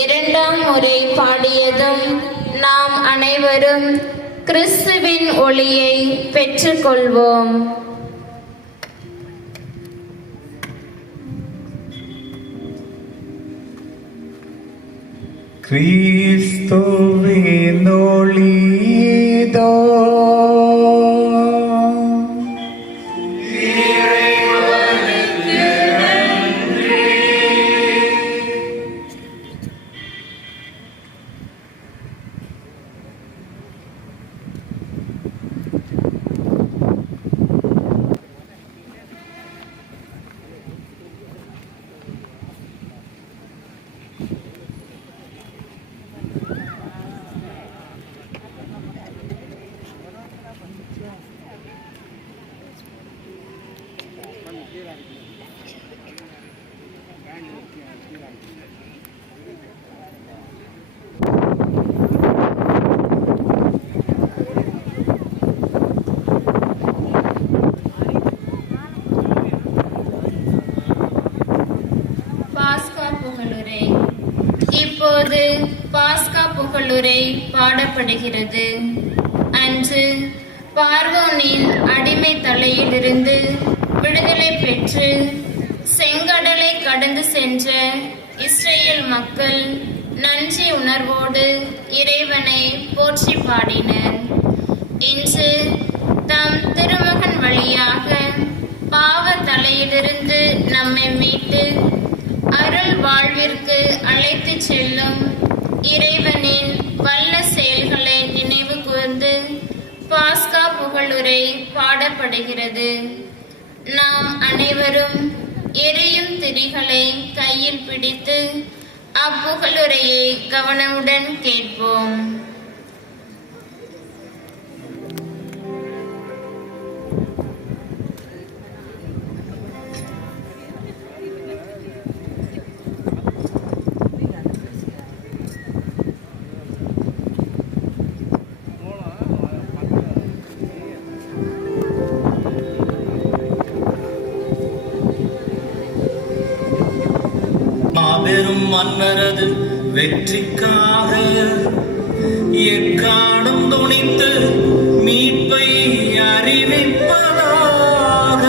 இரண்டாம் முறை பாடியதும் நாம் அனைவரும் கிறிஸ்துவின் ஒளியை பெற்றுக்கொள்வோம். கிறிஸ்துவின் ஒளிதோ இப்போது பாஸ்கா புகழுரை பாடப்படுகிறது. அன்று பார்வோனின் அடிமை தலையிலிருந்து விடுதலை பெற்று செங்கடலை கடந்து சென்ற இஸ்ரேல் மக்கள் நன்றி உணர்வோடு இறைவனை போற்றி பாடினர். இன்று தம் திருமகன் வழியாக பாவ தலையிலிருந்து நம்மை மீட்டு அருள் வாழ்விற்கு அழைத்து செல்லும் இறைவனின் வல்ல செயல்களை நினைவு கூர்ந்து பாஸ்கா புகழுரை பாடப்படுகிறது. நாம் அனைவரும் எரியும் திரிகளை கையில் பிடித்து அப்புகழுரையை கவனமுடன் கேட்போம். மாபெரும் மன்னரது வெற்றிக்காக எக்காலம் துணித்து மீட்பை அறிவிப்பதாக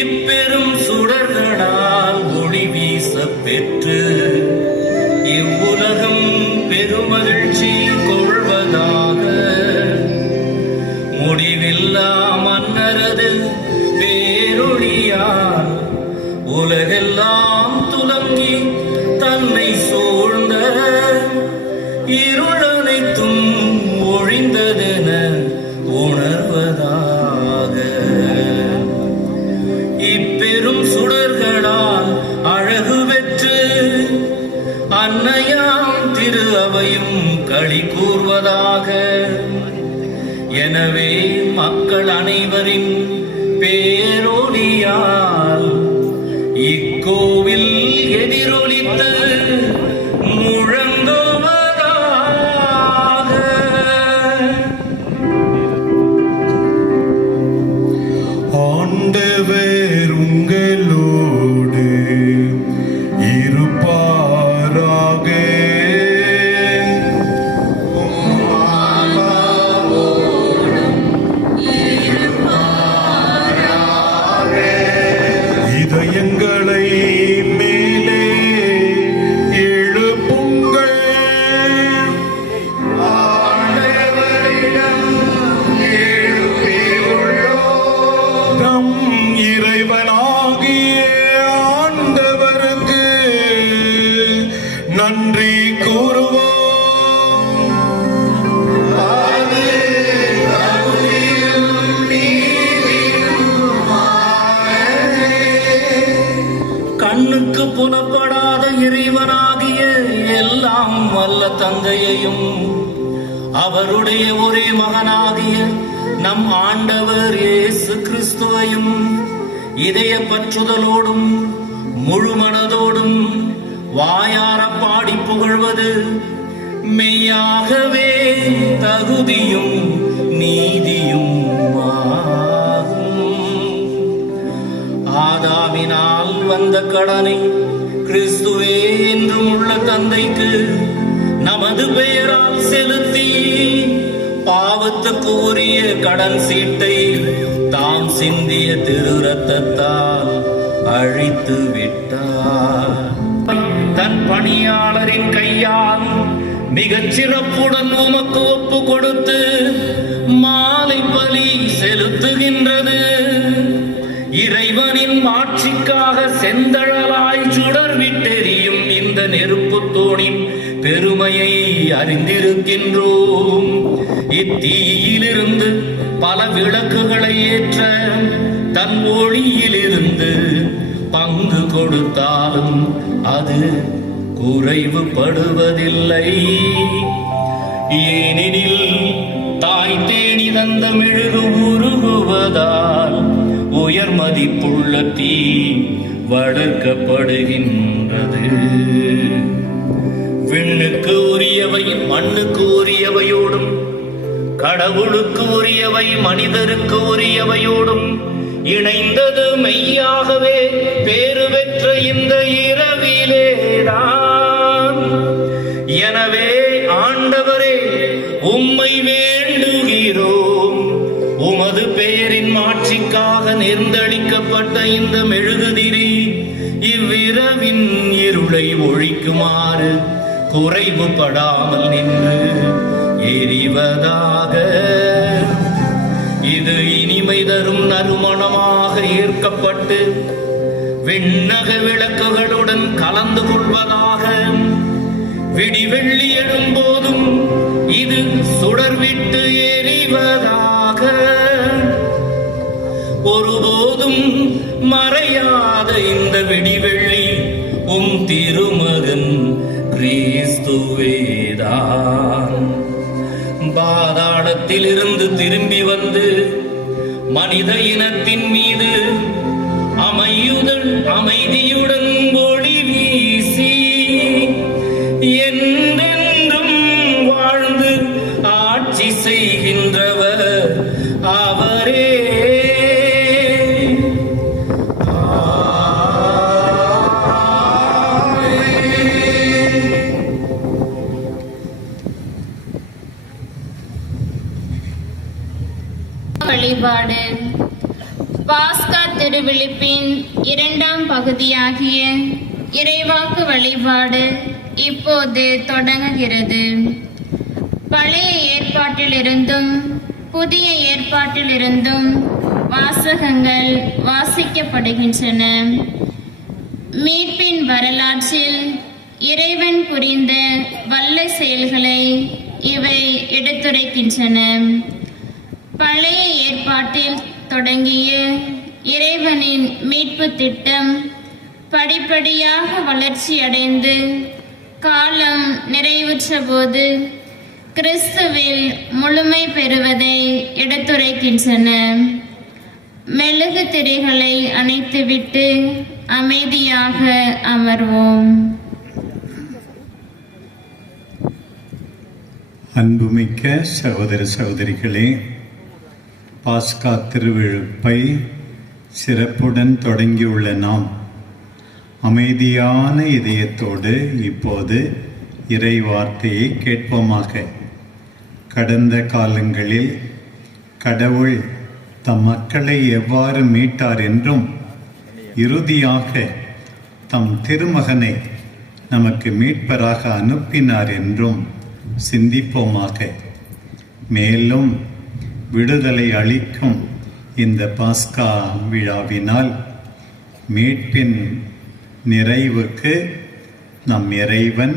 இப்பெரும் சுடர்களால் ஒளி வீச பெற்று இவ்வுலகம் பெருமகிழ்ச்சி கொள்வதாக முடிவில்லா மன்னரது பேரொழியால் உலகெல்லாம் துலங்கி தன்னை சூழ்ந்த இருளனைத்தும் ஒழிந்ததென உணர்வதாக இப்பெரும் சுடர்களால் அழகு பெற்று அன்னையாம் திரு அவையும் களி கூர்வதாக. எனவே மக்கள் அனைவரின் பேரொளியால் இக்கோவில் எதிரொலித்து முழங்குவதாக. ஆண்டவர் உங்களோடு இருப்பாராக. இதயங்களை மேலே எழுப்புங்கள். ஆண்டவரிடம் எழுப்பியுள்ளோம். நம் இறைவனாகிய ஆண்டவருக்கு நன்றி கூறுவோம். கண்ணுக்கு புலப்படாத இறைவனாகிய எல்லாம் வல்ல தந்தையையும் அவருடைய ஒரே மகனாகிய நம் ஆண்டவர் இயேசு கிறிஸ்துவையும் இதய பற்றுதலோடும் முழு மனதோடும் வாயார பாடி புகழ்வது மெய்யாகவே தகுதியும் நீதியும் ஆகும். ஆதாமினால் வந்த கடனை கிறிஸ்துவே என்றும் உள்ள தந்தைக்கு நமது பெயரால் செலுத்தி பாவத்துக்கு உரிய கடன் சீட்டை தாம் சிந்திய திரு ரத்தத்தால் அழித்து விட்டார். தன் பணியாளரின் கையால் மிகச் சிறப்புடன் உமக்கு ஒப்பு கொடுத்து மாலை பலி செலுத்துகின்றது. இறைவனின் மாட்சிக்காக செந்தழலாய் சுடர் விட்டெறியும் இந்த நெருப்பு தூணின் பெருமையை அறிந்திருக்கின்றோம். இத்தீயிலிருந்து பல விளக்குகளை ஏற்ற தன் ஒளியிலிருந்து பங்கு கொடுத்தாலும் அது குறைவுபடுவதில்லை. ஏனெனில் தாய் தேனி தந்த மெழுகு உருகுவதால் உயர் மதிப்புள்ள தீ வளர்க்கப்படுகின்றது. விண்ணுக்கு உரியவை மண்ணுக்கு உரியவையோடும் கடவுளுக்கு உரியவை மனிதருக்கு உரியவையோடும் இணைந்தது மெய்யாகவே பேறு பெற்ற இந்த இரவிலேதான். எனவே ஆண்டவரே, உம்மை வேண்டுகிறோம். உமது பெயரின் மாட்சிக்காக நேர்ந்தளிக்கப்பட்ட இந்த மெழுகுதிரி இவ்விரவின் இருளை ஒழிக்குமாறு குறைவுபடாமல் நின்று எரிவதாக. இது இனிமை தரும் நறுமணமாக ஏற்கப்பட்டு விண்ணக விளக்குகளுடன் கலந்து கொள்வதாக. விடிவெள்ளி எழும்போதும் இது சுடர்விட்டு எரிவதாக. ஒருபோதும் மறையாத இந்த விடிவெள்ளி உம் திருமகன் கிறிஸ்துவேதான். பாதாளத்தில் இருந்து திரும்பி வந்து மனித இனத்தின் மீது அமைதியுடன் ஒளி வீசி என்றென்றும் வாழ்ந்து ஆட்சி செய்கின்றவர் அவரே. வழிபாடு. பாஸ்கா திருவிழிப்பின் இரண்டாம் பகுதியாகிய இறைவாக்கு வழிபாடு இப்போது தொடங்குகிறது. பழைய ஏற்பாட்டிலிருந்தும் புதிய ஏற்பாட்டிலிருந்தும் வாசகங்கள் வாசிக்கப்படுகின்றன. மீட்பின் வரலாற்றில் இறைவன் புரிந்த வல்ல செயல்களை இவை எடுத்துரைக்கின்றன. பழைய ஏற்பாட்டில் தொடங்கிய இறைவனின் மீட்பு திட்டம் படிப்படியாக வளர்ச்சியடைந்து காலம் நிறைவுற்ற போது கிறிஸ்துவில் முழுமை பெறுவதை எடுத்துரைக்கின்றன. மெழுகு திரைகளை அணைத்துவிட்டு அமைதியாக அமர்வோம். அன்புமிக்க சகோதர சகோதரிகளே, பாஸ்கா திருவிழப்பை சிறப்புடன் தொடங்கியுள்ள நாம் அமைதியான இதயத்தோடு இப்போது இறை வார்த்தையை கேட்போமாக. கடந்த காலங்களில் கடவுள் தம் மக்களை எவ்வாறு மீட்டார் என்றும் இறுதியாக தம் திருமகனை நமக்கு மீட்பராக அனுப்பினார் என்றும் சிந்திப்போமாக. மேலும் விடுதலை அளிக்கும் இந்த பாஸ்கா விழாவினால் மீட்பின் நிறைவுக்கு நம் இறைவன்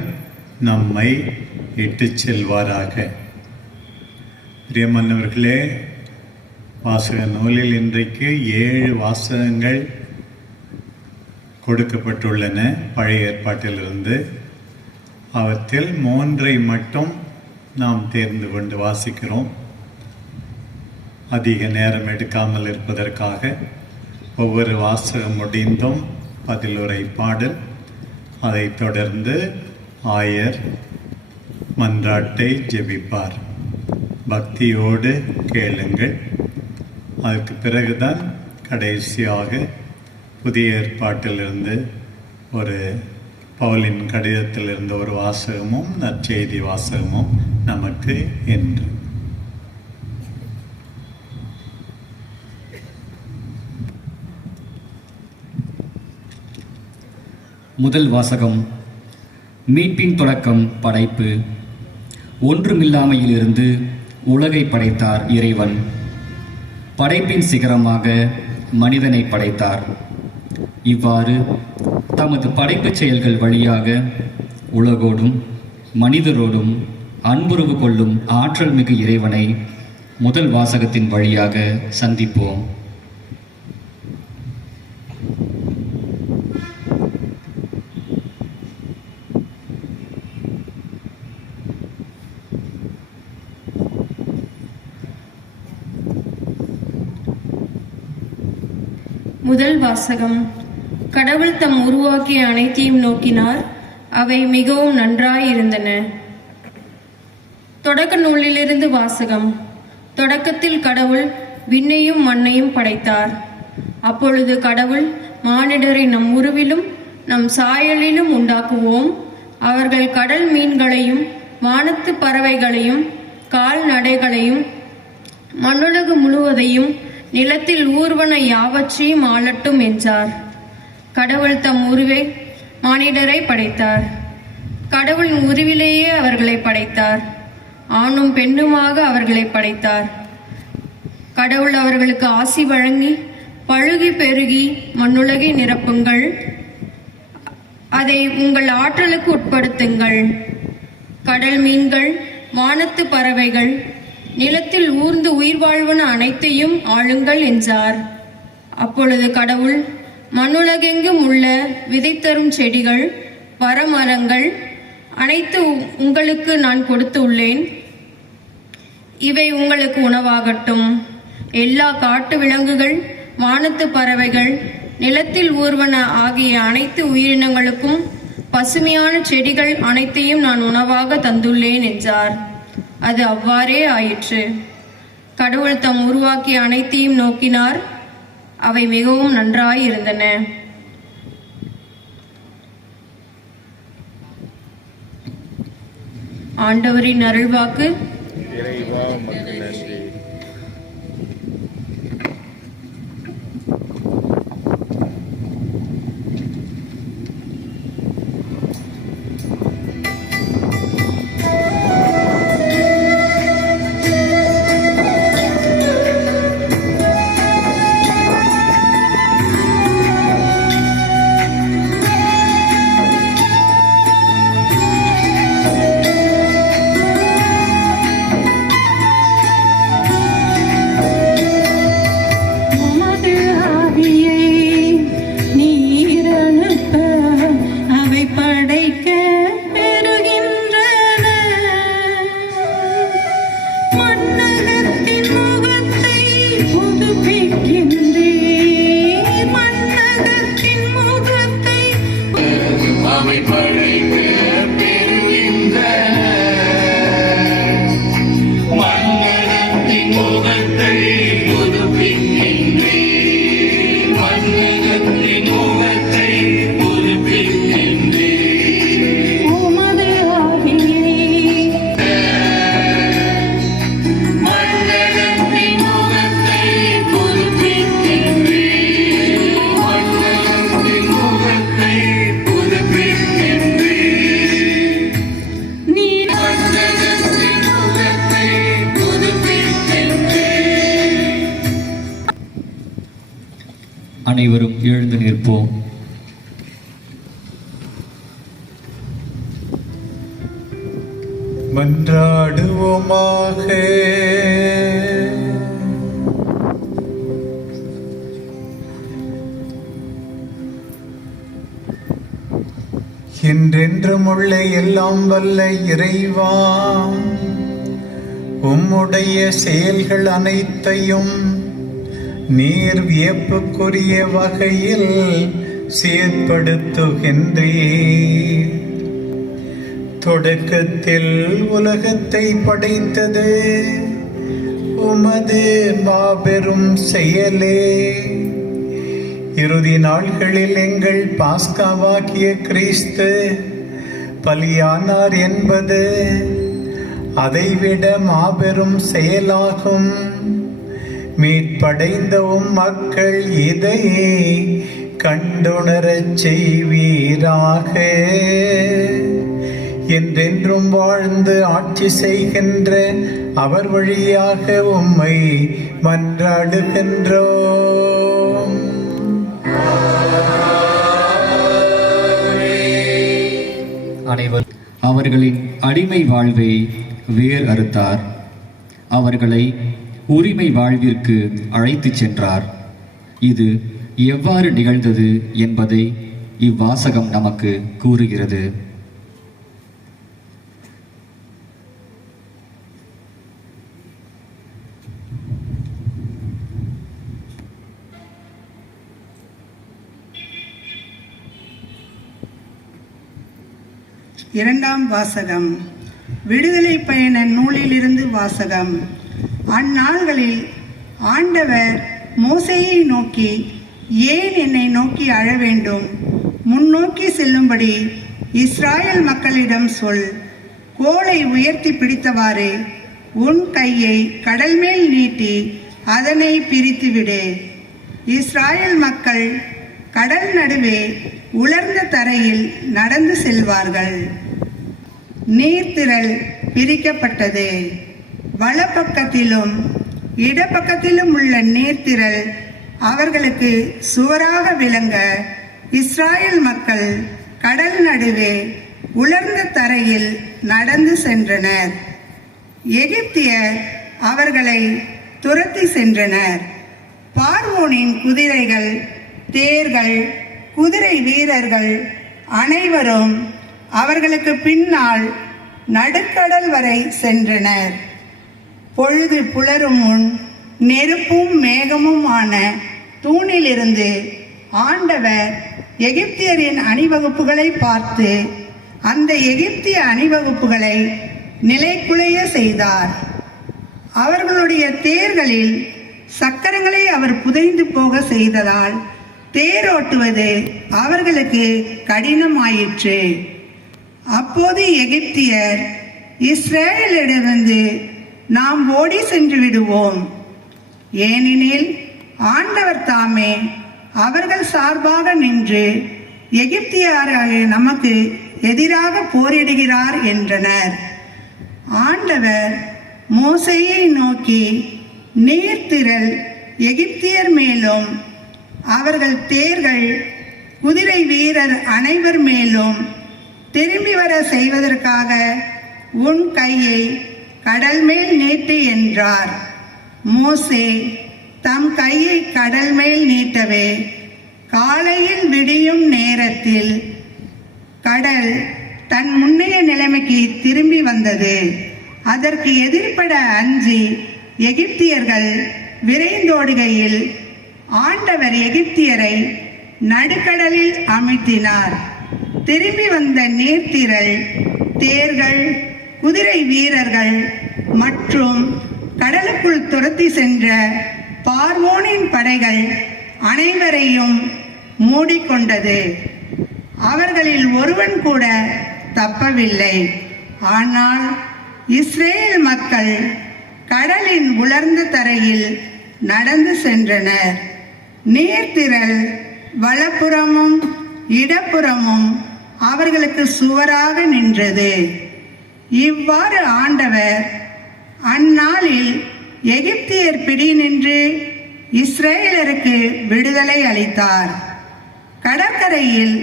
நம்மை இட்டுச் செல்வாராக. பிரியமானவர்களே, வாசக நூலில் இன்றைக்கு 7 வாசகங்கள் கொடுக்கப்பட்டுள்ளன பழைய ஏற்பாட்டிலிருந்து. அவற்றில் 3 மட்டும் நாம் தேர்ந்து கொண்டு வாசிக்கிறோம். அதிக நேரம் எடுக்காமல் இருப்பதற்காக ஒவ்வொரு வாசகம் முடிந்தும் பதிலுரை பாடல், அதைத் தொடர்ந்து ஆயர் மன்றாட்டை ஜெபிப்பார். பக்தியோடு கேளுங்கள். அதற்கு பிறகுதான் கடைசியாக புதிய ஏற்பாட்டிலிருந்து ஒரு பவுலின் கடிதத்திலிருந்து ஒரு வாசகமும் நற்செய்தி வாசகமும் நமக்கு என்று. முதல் வாசகம். மீட்பின் தொடக்கம் படைப்பு. ஒன்றுமில்லாமையிலிருந்து உலகை படைத்தார் இறைவன். படைப்பின் சிகரமாக மனிதனை படைத்தார். இவ்வாறு தமது படைப்புச் செயல்கள் வழியாக உலகோடும் மனிதரோடும் அன்புறவு கொள்ளும் ஆற்றல் மிகு இறைவனை முதல் வாசகத்தின் வழியாக சந்திப்போம். முதல் வாசகம். கடவுள் தம் உருவாக்கிய அனைத்தையும் நோக்கினார், அவை மிகவும் நன்றாயிருந்தன. தொடக்க நூலிலிருந்து வாசகம். தொடக்கத்தில் கடவுள் விண்ணையும் மண்ணையும் படைத்தார். அப்பொழுது கடவுள், மானிடரை நம் உருவிலும் நம் சாயலிலும் உண்டாக்குவோம். அவர்கள் கடல் மீன்களையும் வானத்து பறவைகளையும் கால்நடைகளையும் மண்ணுலகு முழுவதையும் நிலத்தில் ஊர்வன யாவற்றையும் ஆளட்டும் என்றார். கடவுள் தம் உருவே மானிடரை படைத்தார். கடவுளின் உருவிலேயே அவர்களை படைத்தார். ஆணும் பெண்ணுமாக அவர்களை படைத்தார். கடவுள் அவர்களுக்கு ஆசி வழங்கி, பழுகி பெருகி மண்ணுலகை நிரப்புங்கள், அதை உங்கள் ஆற்றலுக்கு உட்படுத்துங்கள். கடல் மீன்கள், வானத்து பறவைகள், நிலத்தில் ஊர்ந்து உயிர் வாழ்வன அனைத்தையும் ஆளுங்கள் என்றார். அப்பொழுது கடவுள், மண்ணுலகெங்கும் உள்ள விதை தரும் செடிகள், பரமரங்கள் அனைத்து உங்களுக்கு நான் கொடுத்து உள்ளேன். இவை உங்களுக்கு உணவாகட்டும். எல்லா காட்டு விலங்குகள், வானத்து பறவைகள், நிலத்தில் ஊர்வன ஆகிய அனைத்து உயிரினங்களுக்கும் பசுமையான செடிகள் அனைத்தையும் நான் உணவாக தந்துள்ளேன் என்றார். அது அவ்வாறே ஆயிற்று. கடவுள் தம் உருவாக்கிய அனைத்தையும் நோக்கினார், அவை மிகவும் நன்றாயிருந்தன. ஆண்டவரின் அருள்வாக்கு. இறைவா உமக்கு நன்றி. அனைவரும் எழுந்து நிற்போம். மன்றாடுவோமாக. என்றென்றும் உள்ள எல்லாம் வல்ல இறைவா, உம்முடைய செயல்கள் அனைத்தையும் நீர் வியப்புக்குரிய வகையில் செயற்படுத்துகின்றீர். தொடக்கத்தில் உலகத்தை படைத்தது உமது மாபெரும் செயலே. இறுதி நாள்களில் எங்கள் பாஸ்காவாகிய கிறிஸ்து பலியானார் என்பது அதைவிட மாபெரும் செயலாகும். மீட்படைந்தவும் மக்கள் இதை கண்டுணரச் செய்வீராக. என்றென்றும் வாழ்ந்து ஆட்சி செய்கின்ற அவர் வழியாக உம்மை மன்றாடுகின்றோம். அனைவர் அவர்களின் அடிமை வாழ்வை வேர் அறுத்தார். அவர்களை உரிமை வாழ்விற்கு அழைத்துச் சென்றார். இது எவ்வாறு நிகழ்ந்தது என்பதை இவ்வாசகம் நமக்கு கூறுகிறது. இரண்டாம் வாசகம். விடுதலை பயண நூலிலிருந்து வாசகம். அந்நாள்களில் ஆண்டவர் மோசேயை நோக்கி, ஏன் என்னை நோக்கி அழ வேண்டும்? முன்னோக்கி செல்லும்படி இஸ்ராயல் மக்களிடம் சொல். கோலை உயர்த்தி பிடித்தவாறு உன் கையை கடல் மேல் நீட்டி அதனை பிரித்துவிடு. இஸ்ராயல் மக்கள் கடல் நடுவே உலர்ந்த தரையில் நடந்து செல்வார்கள். நீர்த்திரள் பிரிக்கப்பட்டது. வலப்பக்கத்திலும் இடப்பக்கத்திலும் உள்ள நீர்த்திரள் அவர்களுக்கு சுவராக விளங்க இஸ்ராயல் மக்கள் கடல் நடுவே உலர்ந்த தரையில் நடந்து சென்றனர். எகிப்தியர் அவர்களை துரத்தி சென்றனர். பார்வோனின் குதிரைகள், தேர்கள், குதிரை வீரர்கள் அனைவரும் அவர்களுக்கு பின்னால் நடுக்கடல் வரை சென்றனர். பொழுது புலரும் முன் நெருப்பும் மேகமும் ஆன தூணிலிருந்து ஆண்டவர் எகிப்தியரின் அணிவகுப்புகளை பார்த்து அந்த எகிப்திய அணிவகுப்புகளை நிலைகுலைய செய்தார். அவர்களுடைய தேர்களில் சக்கரங்களை அவர் புதைந்து போக செய்ததால் தேரோட்டுவது அவர்களுக்கு கடினமாயிற்று. அப்போது எகிப்தியர் இஸ்ரேலிடமிருந்து நாம் ஓடி சென்று விடுவோம், ஏனெனில் ஆண்டவர் தாமே அவர்கள் சார்பாக நின்று எகிப்தியராகிய நமக்கு எதிராக போரிடுகிறார் என்றனர். ஆண்டவர் மோசேயை நோக்கி, நீர்த்திரள் எகிப்தியர் மேலும் அவர்கள் தேர்கள், குதிரை வீரர் அனைவர் மேலும் திரும்பி வர செய்வதற்காக உன் கையை கடல் மேல் நீட்டு என்றார். மோசே தம் கையை கடல் மேல் நீட்டவே காலையில் விடியும் நேரத்தில் கடல் தன் முன்னைய நிலைமைக்கு திரும்பி வந்தது. அதற்கு எதிர்ப்பட அஞ்சி எகிப்தியர்கள் விரைந்தோடுகையில் ஆண்டவர் எகிப்தியரை நடுக்கடலில் அமிழ்த்தினார். திரும்பி வந்த நீர்த்திரள் தேர்கள், குதிரை வீரர்கள் மற்றும் கடலுக்குள் துரத்தி சென்ற பார்வோனின் படைகள் அனைவரையும் மூடிக்கொண்டது. அவர்களில் ஒருவன் கூட தப்பவில்லை. ஆனால் இஸ்ரேல் மக்கள் கடலின் உலர்ந்த தரையில் நடந்து சென்றனர். நீர்த்திரள் வலப்புறமும் இடப்புறமும் அவர்களுக்கு சுவராக நின்றது. இவ்வாறு ஆண்டவர் அந்நாளில் எகிப்தியர் பிடி நின்று இஸ்ரேலருக்கு விடுதலை அளித்தார். கடற்கரையில்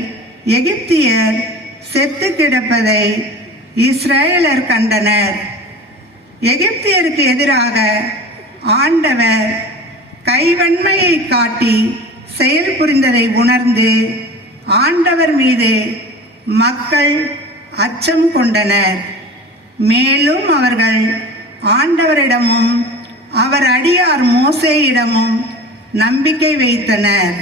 எகிப்தியர் செத்து கிடப்பதை இஸ்ரேலர் கண்டனர். எகிப்தியருக்கு எதிராக ஆண்டவர் கைவன்மையை காட்டி செயல் புரிந்ததை உணர்ந்து ஆண்டவர் மீது மக்கள் அச்சம் கொண்டனர். மேலும் அவர்கள் ஆண்டவரிடமும் அவர் அடியார் மோசேயிடமும் நம்பிக்கை வைத்தனர்.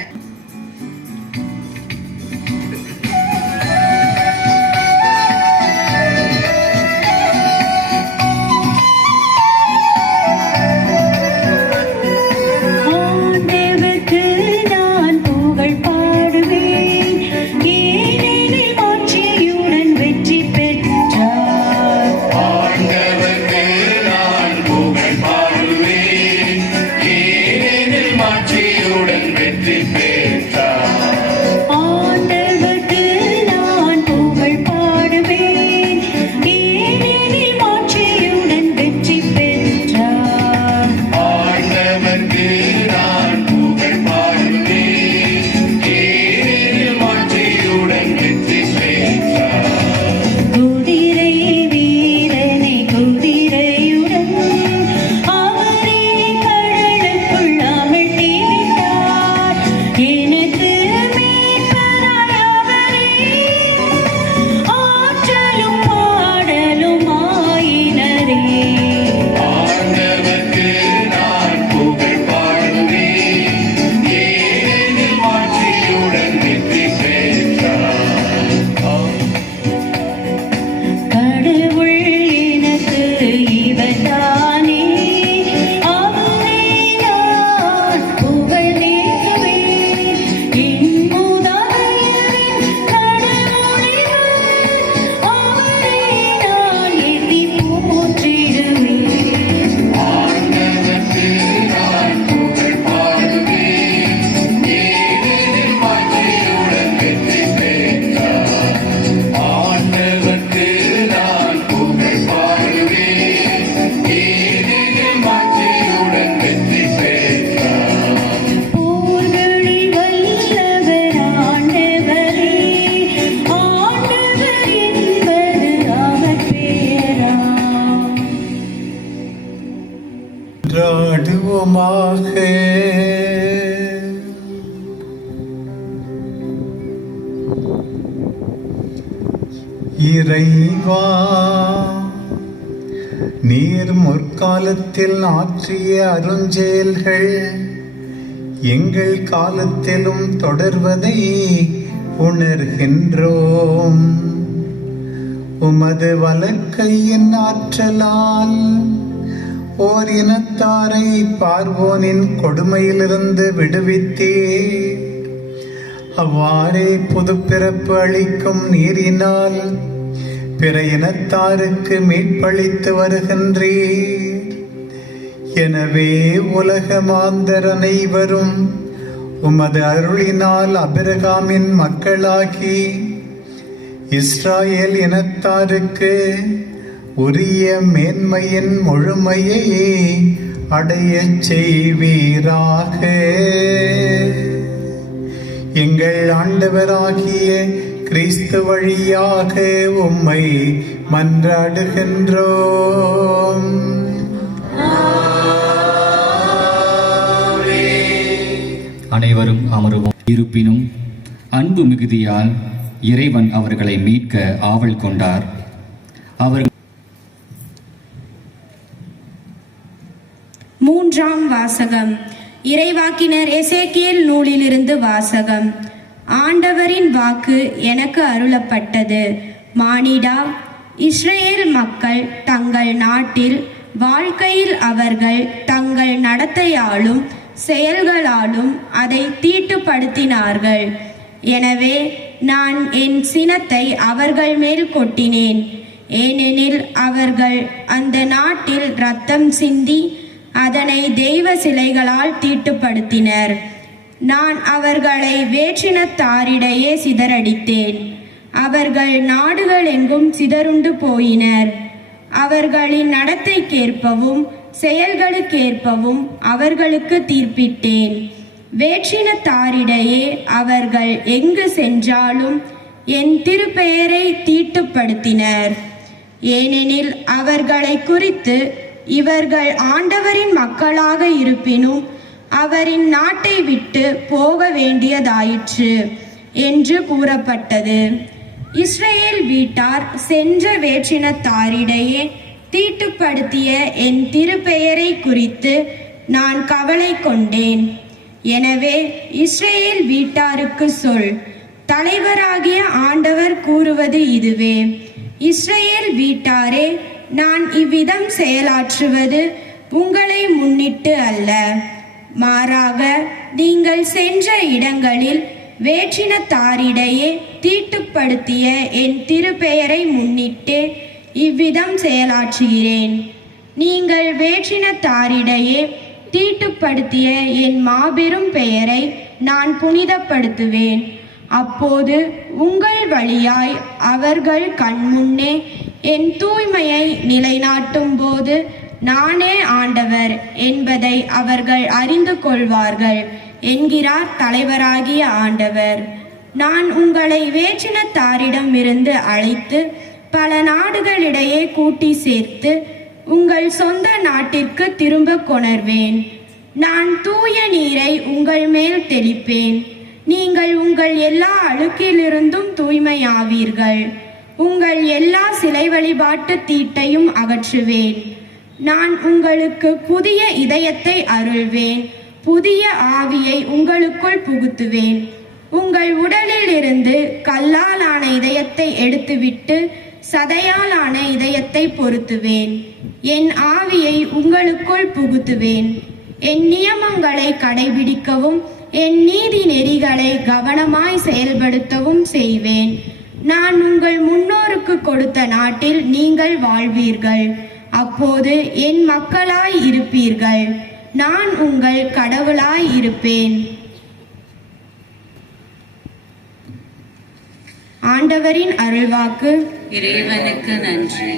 மன்றாடுவோமாக. இறைவா, நீர் முற்காலத்தில் ஆற்றிய அருஞ்செயல்கள் எங்கள் காலத்திலும் தொடர்வதை உணர்கின்றோம். உமது வலக்கையின் ஆற்றலால் ஓர் இனத்தாரை பார்வோனின் கொடுமையிலிருந்து விடுவித்தே, அவ்வாறே புதுப்பிறப்பு அளிக்கும் நீரினால் பிற இனத்தாருக்கு மீட்பளித்து வருகின்றீர். எனவே உலக மாந்தர் அனைவரும் உமது அருளினால் அபிரகாமின் மக்களாகி இஸ்ராயேல் இனத்தாருக்கு உரிய மேன்மையின் முழுமையை அடையச் செய்வீராக. எங்கள் ஆண்டவராகிய கிறிஸ்து வழியாக உம்மை மன்றாடுகின்றோம். அனைவரும் அமருவோம். இருப்பினும் அன்பு மிகுதியால் இறைவன் அவர்களை மீட்க ஆவல் கொண்டார். அவர்கள் மூன்றாம் வாசகம். இறைவாக்கினர் எசேக்கியேல் நூலிலிருந்து வாசகம். ஆண்டவரின் வாக்கு எனக்கு அருளப்பட்டது. மானிடா, இஸ்ரேல் மக்கள் தங்கள் நாட்டில் வாழ்க்கையில் அவர்கள் தங்கள் நடத்தையாலும் செயல்களாலும் அதை தீட்டுப்படுத்தினார்கள். எனவே நான் என் சினத்தை அவர்கள் மேல் கொட்டினேன். ஏனெனில் அவர்கள் அந்த நாட்டில் இரத்தம் சிந்தி அதனை தெய்வ சிலைகளால் தீட்டுப்படுத்தினர். நான் அவர்களை வேற்றினத்தாரிடையே சிதறடித்தேன். அவர்கள் நாடுகள் எங்கும் சிதறுண்டு போயினர். அவர்களின் நடத்தைக்கேற்பவும் செயல்களுக்கேற்பவும் அவர்களுக்கு தீர்ப்பிட்டேன். வேற்றினத்தாரிடையே அவர்கள் எங்கு சென்றாலும் என் திருப்பெயரை தீட்டுப்படுத்தினர். ஏனெனில் அவர்களை குறித்து இவர்கள் ஆண்டவரின் மக்களாக இருப்பினும் அவரின் நாட்டை விட்டு போக வேண்டியதாயிற்று என்று கூறப்பட்டது. இஸ்ரேல் வீட்டார் சென்ற வேற்றினத்தாரிடையே தீட்டுப்படுத்திய என் திருப்பெயரை குறித்து நான் கவலை கொண்டேன். எனவே இஸ்ரேல் வீட்டாருக்கு சொல், தலைவராகிய ஆண்டவர் கூறுவது இதுவே: இஸ்ரேல் வீட்டாரே, நான் இவ்விதம் செயலாற்றுவது உங்களை முன்னிட்டு அல்ல, மாறாக நீங்கள் சென்ற இடங்களில் வேற்றினத்தாரிடையே தீட்டுப்படுத்திய என் திருப்பெயரை முன்னிட்டு இவ்விதம் செயலாற்றுகிறேன். நீங்கள் வேற்றினத்தாரிடையே தீட்டுப்படுத்திய என் மாபெரும் பெயரை நான் புனிதப்படுத்துவேன். அப்போது உங்கள் வழியாய் அவர்கள் கண்முன்னே என் தூய்மையை நிலைநாட்டும் போது நானே ஆண்டவர் என்பதை அவர்கள் அறிந்து கொள்வார்கள் என்கிறார் தலைவராகிய ஆண்டவர். நான் உங்களை வேற்றினத்தாரிடமிருந்து அழைத்து பல நாடுகளிடையே கூட்டி சேர்த்து உங்கள் சொந்த நாட்டிற்கு திரும்ப கொணர்வேன். நான் தூய நீரை உங்கள் மேல் தெளிப்பேன். நீங்கள் உங்கள் எல்லா அழுக்கிலிருந்தும் தூய்மையாவீர்கள். உங்கள் எல்லா சிலை வழிபாட்டு தீட்டையும் அகற்றுவேன். நான் உங்களுக்கு புதிய இதயத்தை அருள்வேன். புதிய ஆவியை உங்களுக்குள் புகுத்துவேன். உங்கள் உடலில் இருந்து கல்லால் ஆன இதயத்தை எடுத்துவிட்டு சதையால் ஆன இதயத்தை பொருத்துவேன். என் ஆவியை உங்களுக்குள் புகுத்துவேன். என் நியமங்களை கடைபிடிக்கவும் என் நீதி நெறிகளை கவனமாய் செயல்படுத்தவும் செய்வேன். நான் உங்கள் முன்னோருக்கு கொடுத்த நாட்டில் நீங்கள் வாழ்வீர்கள். அப்போது என் மக்களாய் இருப்பீர்கள். நான் உங்கள் கடவுளாய் இருப்பேன். ஆண்டவரின் அருள்வாக்கு. இறைவனுக்கு நன்றி.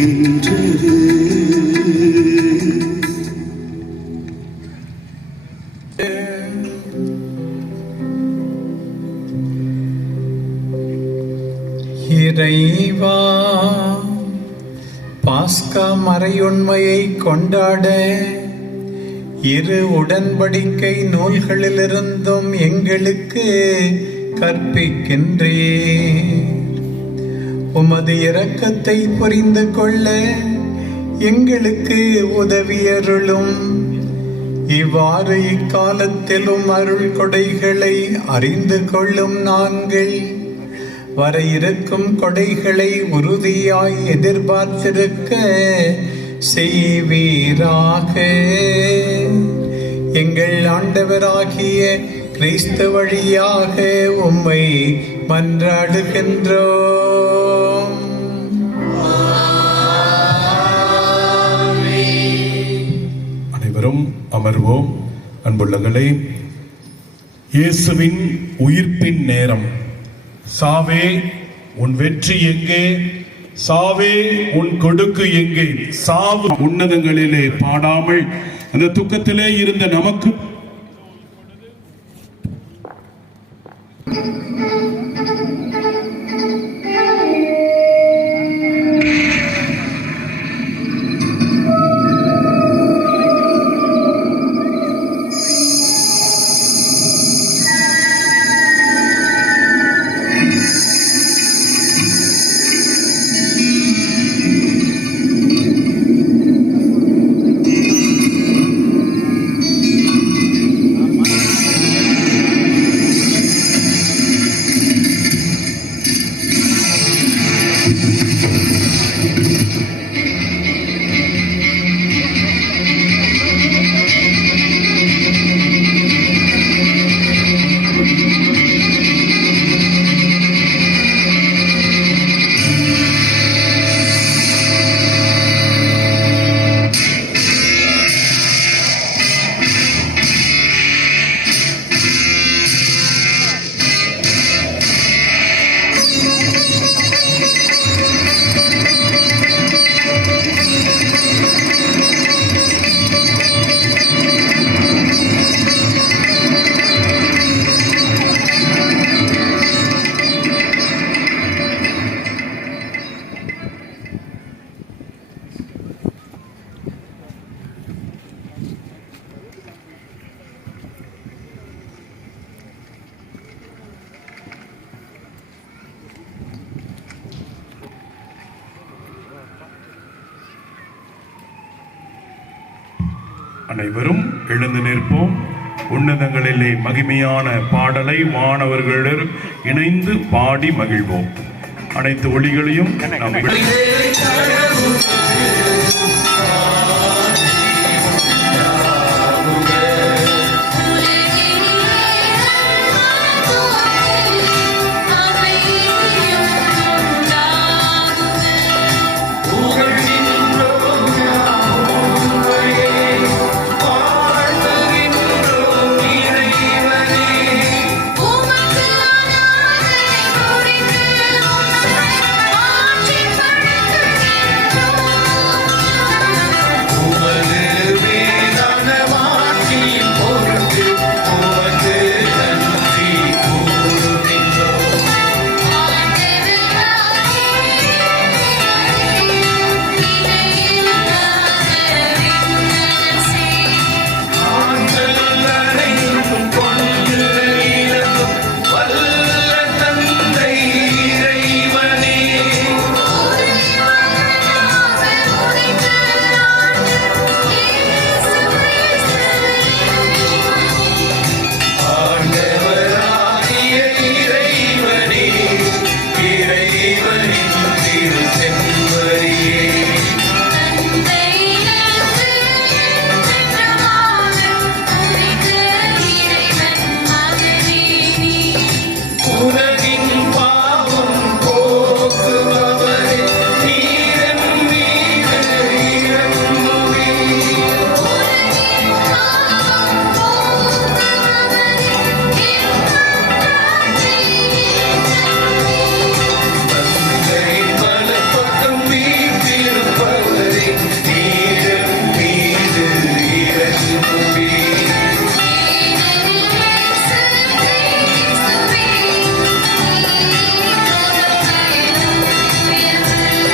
வருகின்றது. இறைவா, பாஸ்கா மறையுண்மையை கொண்டாட இரு உடன்படிக்கை நூல்களிலிருந்தும் எங்களுக்கு கற்பிக்கின்றீர். உமது இரக்கத்தை புரிந்து கொள்ள எங்களுக்கு உதவியருளும். இவ்வாறு இக்காலத்திலும் அருள் கொடைகளை அறிந்து கொள்ளும் நாங்கள் வர இருக்கும் கொடைகளை உறுதியாய் எதிர்பார்த்திருக்க செய்வீராக. எங்கள் ஆண்டவராகிய கிறிஸ்து வழியாக உம்மை மன்றாடுகின்றோம். அனைவரும் அமர்வோம். அன்புள்ளங்களே, இயேசுவின் உயிர்ப்பின் நேரம். சாவே உன் வெற்றி எங்கே? சாவே உன் கொடுக்கு எங்கே? சாவு உன்னதங்களிலே பாடாமல் அந்த துக்கத்திலே இருந்த நமக்கு அனைவரும் எழுந்து நிற்போம். உன்னதங்களிலே மகிமையான பாடலை வானவர்களுடன் இணைந்து பாடி மகிழ்வோம். அனைத்து ஒளிகளையும் நாம் உலக